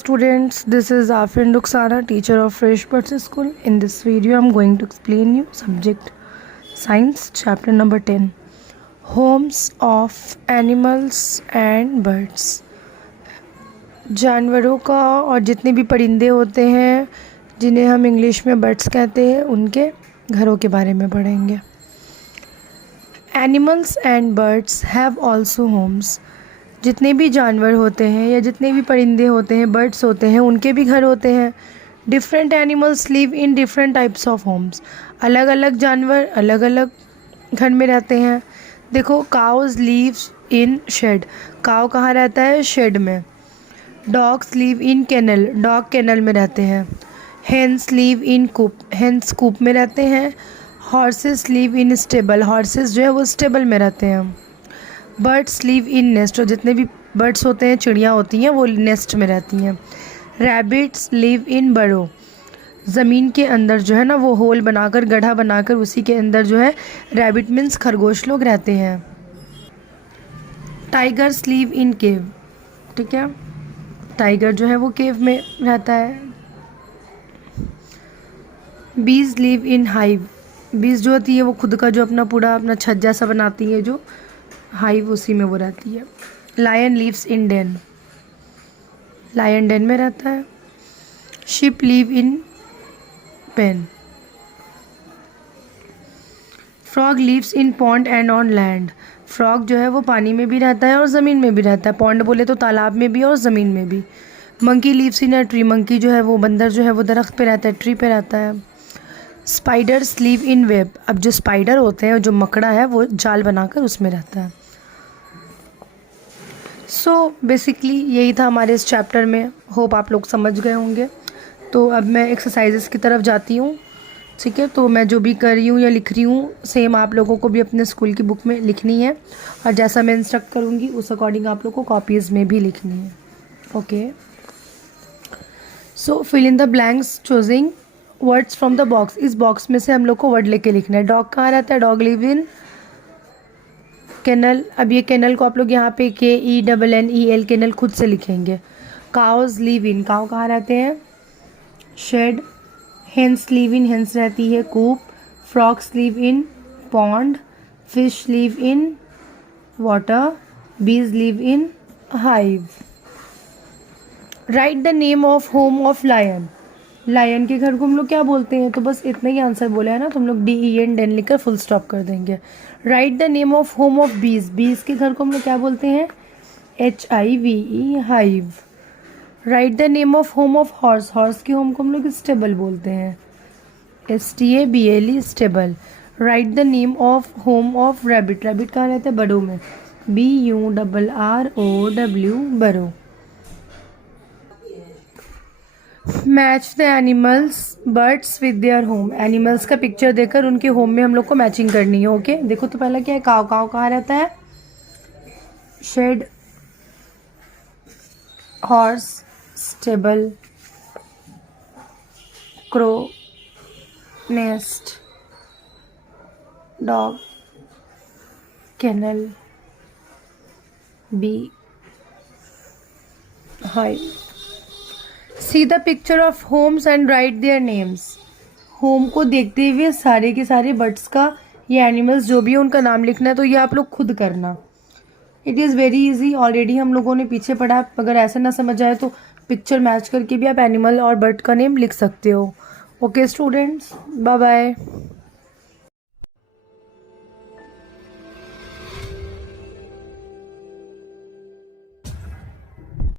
students, this is Afin Rukhsana, teacher of Fresh Birds School. In this video, I'm going to explain you subject Science, chapter number 10, Homes of Animals and Birds. जानवरों का और जितने भी परिंदे होते हैं जिन्हें हम इंग्लिश में बर्ड्स कहते हैं उनके घरों के बारे में पढ़ेंगे. Animals and birds have also homes. जितने भी जानवर होते हैं या जितने भी परिंदे होते हैं, बर्ड्स होते हैं, उनके भी घर होते हैं. Different animals live in different types of homes. अलग अलग जानवर अलग अलग घर में रहते हैं. देखो, काउज लिव्स इन शेड. काव कहाँ रहता है? शेड में. Dogs live in kennel. Dog kennel में रहते हैं. Hens live in coop. Hens coop में रहते हैं. Horses live in stable. Horses जो है वो स्टेबल में रहते हैं. Birds live in nest. और जितने भी बर्ड्स होते हैं, चिड़ियाँ होती हैं, वो नेस्ट में रहती हैं. रैबिट्स लिव इन बरो. ज़मीन के अंदर जो है ना वो होल बनाकर, गड्ढा बनाकर, उसी के अंदर जो है रैबिट मीन्स खरगोश लोग रहते हैं. टाइगर्स लिव इन केव. ठीक है, टाइगर जो है वो केव में रहता है. बीज लिव इन हाइव. बीज जो होती है वो खुद का जो अपना छज्जा सा बनाती है, जो हाइव, उसी में वो रहती है. Lion lives in den. Lion den में रहता है. Sheep live in pen. Frog lives in pond and on land. Frog जो है वो पानी में भी रहता है और ज़मीन में भी रहता है. पॉन्ड बोले तो तालाब में भी और ज़मीन में भी. Monkey lives in a tree. Monkey जो है वो बंदर जो है वो दरख्त पे रहता है, ट्री पे रहता है. Spiders live in web. अब जो स्पाइडर होते हैं, जो मकड़ा है, वो जाल बनाकर उसमें रहता है. सो बेसिकली यही था हमारे इस चैप्टर में. होप आप लोग समझ गए होंगे. तो अब मैं एक्सरसाइजेस की तरफ जाती हूँ. ठीक है, तो मैं जो भी कर रही हूँ या लिख रही हूँ, सेम आप लोगों को भी अपने स्कूल की बुक में लिखनी है. और जैसा मैं इंस्ट्रक्ट करूँगी उस अकॉर्डिंग आप लोग को कॉपीज़ में भी लिखनी है. Okay, so fill in the blanks choosing words from the box. इस बॉक्स में से हम लोग को वर्ड लेके लिखना है. डॉग कहाँ रहता है? Dog live in kennel. अब ये केनल को आप लोग यहाँ पे KENNEL केनल खुद से लिखेंगे. Cause live in. काउ कहाँ रहते हैं? Shed. Hens live in. Hens रहती है coop. Frogs live in pond. Fish live in water. Bees live in hive. Write the name of home of lion. Lion के घर को हम लोग क्या बोलते हैं? तो बस इतना ही आंसर बोला है ना, तो हम लोग DEN डेन लिखकर फुल स्टॉप कर देंगे. Right the name of home of बीज. बीज के घर को हम लोग क्या बोलते हैं? HIVE hive. Write the name of home of horse. Horse के होम को हम लोग स्टेबल बोलते हैं, STABLE stable. Right the name of home of rabbit. Rabbit कहाँ रहता है? बरो में, BURROW बरो. Match the animals birds with their home. Animals का पिक्चर देकर उनके होम में हम लोग को मैचिंग करनी है. ओके, देखो तो पहला क्या है? काव. काव कहाँ रहता है? Shed. Horse stable. Crow nest. Dog kennel. Bee hive. See the picture of homes and write their names. Home को देखते हुए सारे के सारे बर्ड्स का या एनिमल्स जो भी है उनका नाम लिखना है. तो ये आप लोग खुद करना. It is very easy. Already हम लोगों ने पीछे पढ़ा. अगर ऐसा ना समझ आए तो पिक्चर मैच करके भी आप एनिमल और बर्ड का नेम लिख सकते हो. Okay students, bye bye.